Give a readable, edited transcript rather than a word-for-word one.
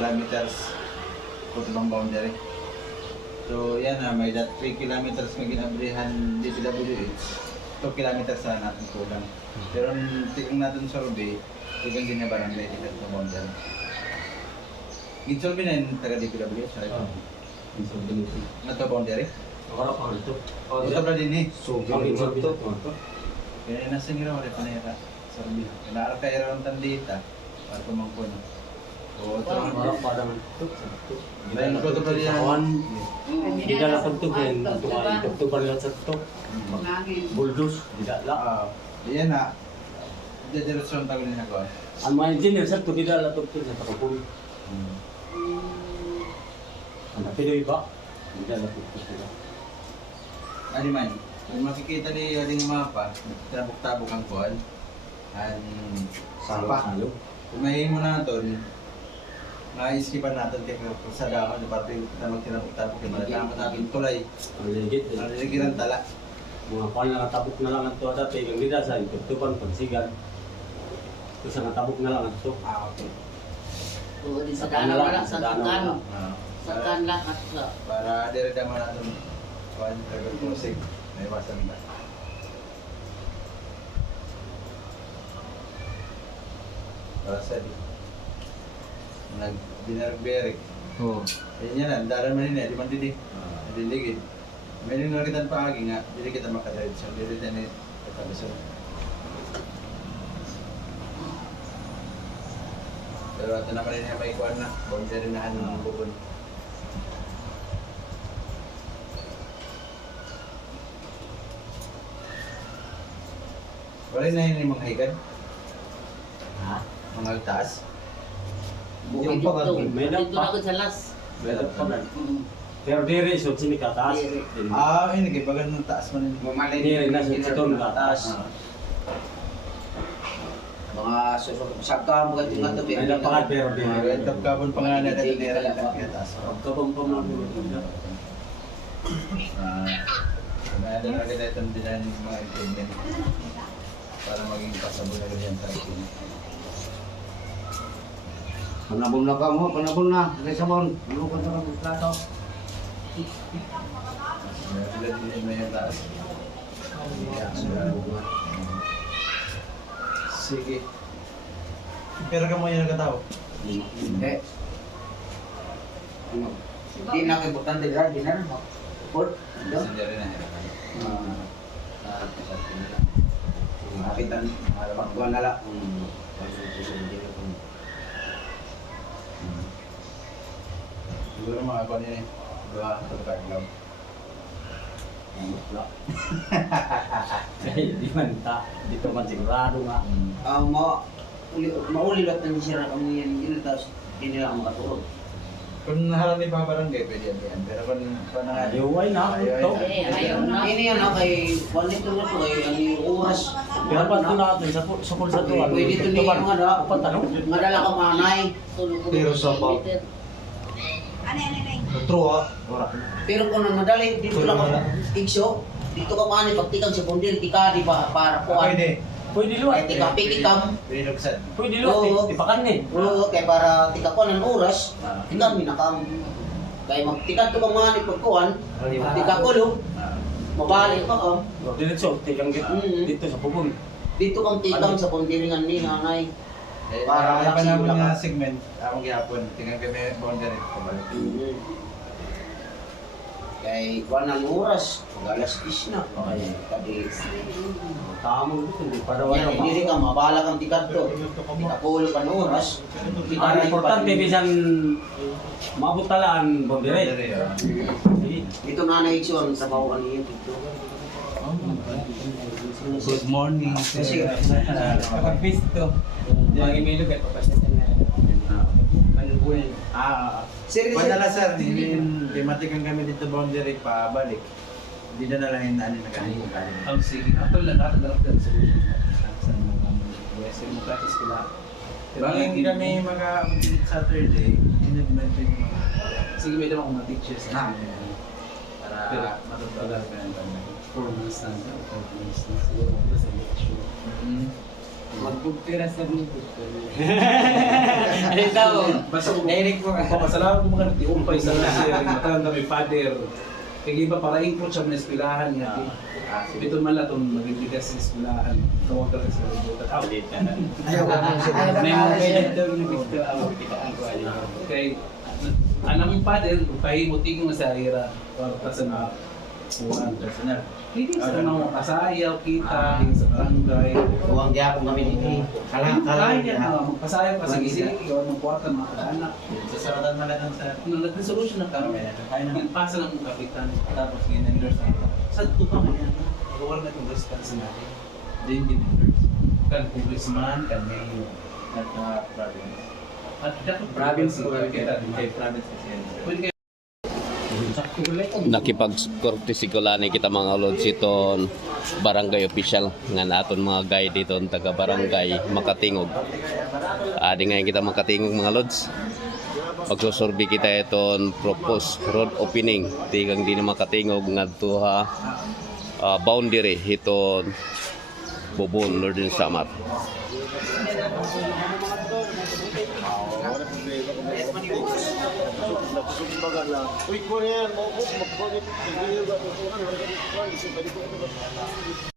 kilometers kung ibang boundary. So yan na, may that 3 kilometers na ginabrihan DPWH, 2 kilometers na natin kulang. Pero tignan natin sa Ruby, tignan din na barangay dito sa boundary. Gitsolve na yung taga DPWH, right? Na to boundary? Wala pa ito. Ito pala din eh. So, ang ito. Kaya nasa nga wala pa na yata sa Ruby. Kailangan kayo rin tandita para kumangkon. O, ito naman. Wala pa naman ito. Dahil ko ito pala yan. Kawan, hindi na lang ito. Ito pa nila sa ito. Bulldoze, hindi na. Yan na. Didiretso ang tagal niya ko. Ang mga engineer sa ito, hindi na lang ito sa takapul. Ang napidoy ba? Hindi na lang ito. Ano man, kung makikita ni aling mapa, tabok-tabok ang kuhan. Sapa. Kung mahihin mo na ito, na-iskipan natin kaya sa daman, para tamang tinabok-tabok yung malalaman natin tulay. Ang ligit. Ang ligid ng tala. Mga kuhan na natabok na lang ito dati. Kung hindi na sa itutupan, pagsigan. Kasi natabok na lang ito. Okay. Oo, di sa dana wala, sa kan. Ah, Sa kan lahat sa. para dire-dama natin kuhan, travel crossing. May iwasan na. Para sa di. Nag-dinarberik. Oo. Ayun yan, andaran man yun eh, di man didi. Diligid. May nung nakitan pa agi nga, dili kita makadiretso. Dili tayo ni katabisan. Pero ito naman rin yung may kuhan na. Boundary na ng bubon. Wala na yun yung mga higad? Ha? Mga taas? Yung pag may Dito pa. na ako sa las. Meron pa lang. Pero diri, so sini ka taas. Diri. Yun, nagibagan ng taas man yun. Diri na sa ito ka taas. Mga sagka mga tingnan to May napakad pero diri. Red Top Carbon pa nga na dito nila lang kaya taas. Pagkabang pa mga May ada na kita itong dinan ng mga improvement para maging pasabog na rin yan sa atin. Panabon na ka mo, panabon na. Kaya sabon, lukot na ng plato. Sila din may yung taas. Sige. Pero ka mo yung nagkatao? Hindi. Hindi na kayo butang dila, di na. Port, Sila rin na. Kapitan, pagkuhan na lang. Siguro mga kuha niya eh. Dua, pagkakaglaw. Di man ta. Dito man sigurado nga. Maulilat na sira kami yan, yun tapos hindi nila ako makatulog. Kung naharap ni Papa Barangay, pwede yan. Pero kung panangan, Ayaway na. Ito. Ayaw na. Ini yan kay Juanito na to, kay ang oras. Dapat ko natin sa sukul sa tuwan. Pwede ito ni mga da. Upat ano? Madala ka manay. Pero sa pa. True ah. Pero kung madali, dito lang ako. Igso, dito ka manay, pagtikang sa bundir, tika di ba, para kuhan. Pwede. Pwede Ay, luwat. tika pikikam. Pwede luksan. Pwede luwat. Oo. Tipakan ni. Oo, kay para tika ko ng oras, tika minakam. Kaya magtika to kang manay pagkuhan, tika ko lo, mabalik ka kam. Diretso. Tikang dito sa pupong. Dito kang tikam sa bundiringan ni nanay. Para Para pa naman malaksi nga ka. segment, akong gihapon. Tingnan kami boundary. Kabalik. Kay kuhan ng oras, pag alas 10 na. Kaya kadi. Tamo dito. Hindi para Yan, wala. hindi ka mabala kang tikat to. Ikakulo ka ng oras. Ang importante bisan maabot talaan bondire. Boundary, ah. Dito na na-itsuan sa bawang niya dito. Good morning. Kasi- Kapag-feast to. Mag-email ka papasya na. Manubul. Sir, Wala sir, dimatikang kami dito boundary pabalik. Hindi na nalahin na ano nagkahin yung kanin. Ang sige, ako lang nakadalap din sa mo kasi sila. Bangin kami mag-visit Saturday, in-admit yung Sige, may daw akong mga teachers na para matutunan ka ng tanong. 4 months na siya, 5 months na siguro ako sa lecture. Magbugtira sa Bluetooth. Ano daw? Basta ko, Direct mo ka. papasalamat ko mga nagtiumpay sa nasir, matang kami father. Kaya iba para input siya na espilahan nga. Ito man lang itong magbibigas sa espilahan. Tawag ka sa Bluetooth. Ayaw ka man siya. May mga kailan daw yung gusto ako kita ang kuwali. Kay, anaming father, pahimuting mo sa ira. Para sa mga buwan. Personal. Hindi sa mga kasayaw kita, sa barangay. Huwag di ako kami dito. Kaya Kalang na, magpasayaw ka sa gising, yun, ng kwarta, mga anak. Sa saratan man lang sa Nung nag-resolution na kami, Kaya na. nagpasa ng kapitan. Tapos ginendorse ako. Sa tuto ka niya, gawal na itong response natin. Din ginendorse. Kan congressman, kan mayor. At province. At dapat Province ko kita. Kay province kasi yan. Pwede kayo Nakipag-courtesy kita mga lods iton barangay official nga naton mga guide dito taga barangay Makatingog. Adi ngayon kita Makatingog mga lods. Pagsusurvey kita iton propose road opening tigang di na Makatingog ngadto ha boundary iton Bubon Northern Samar. Uy, ko yan, mau ko magpagit. Hindi ba ito?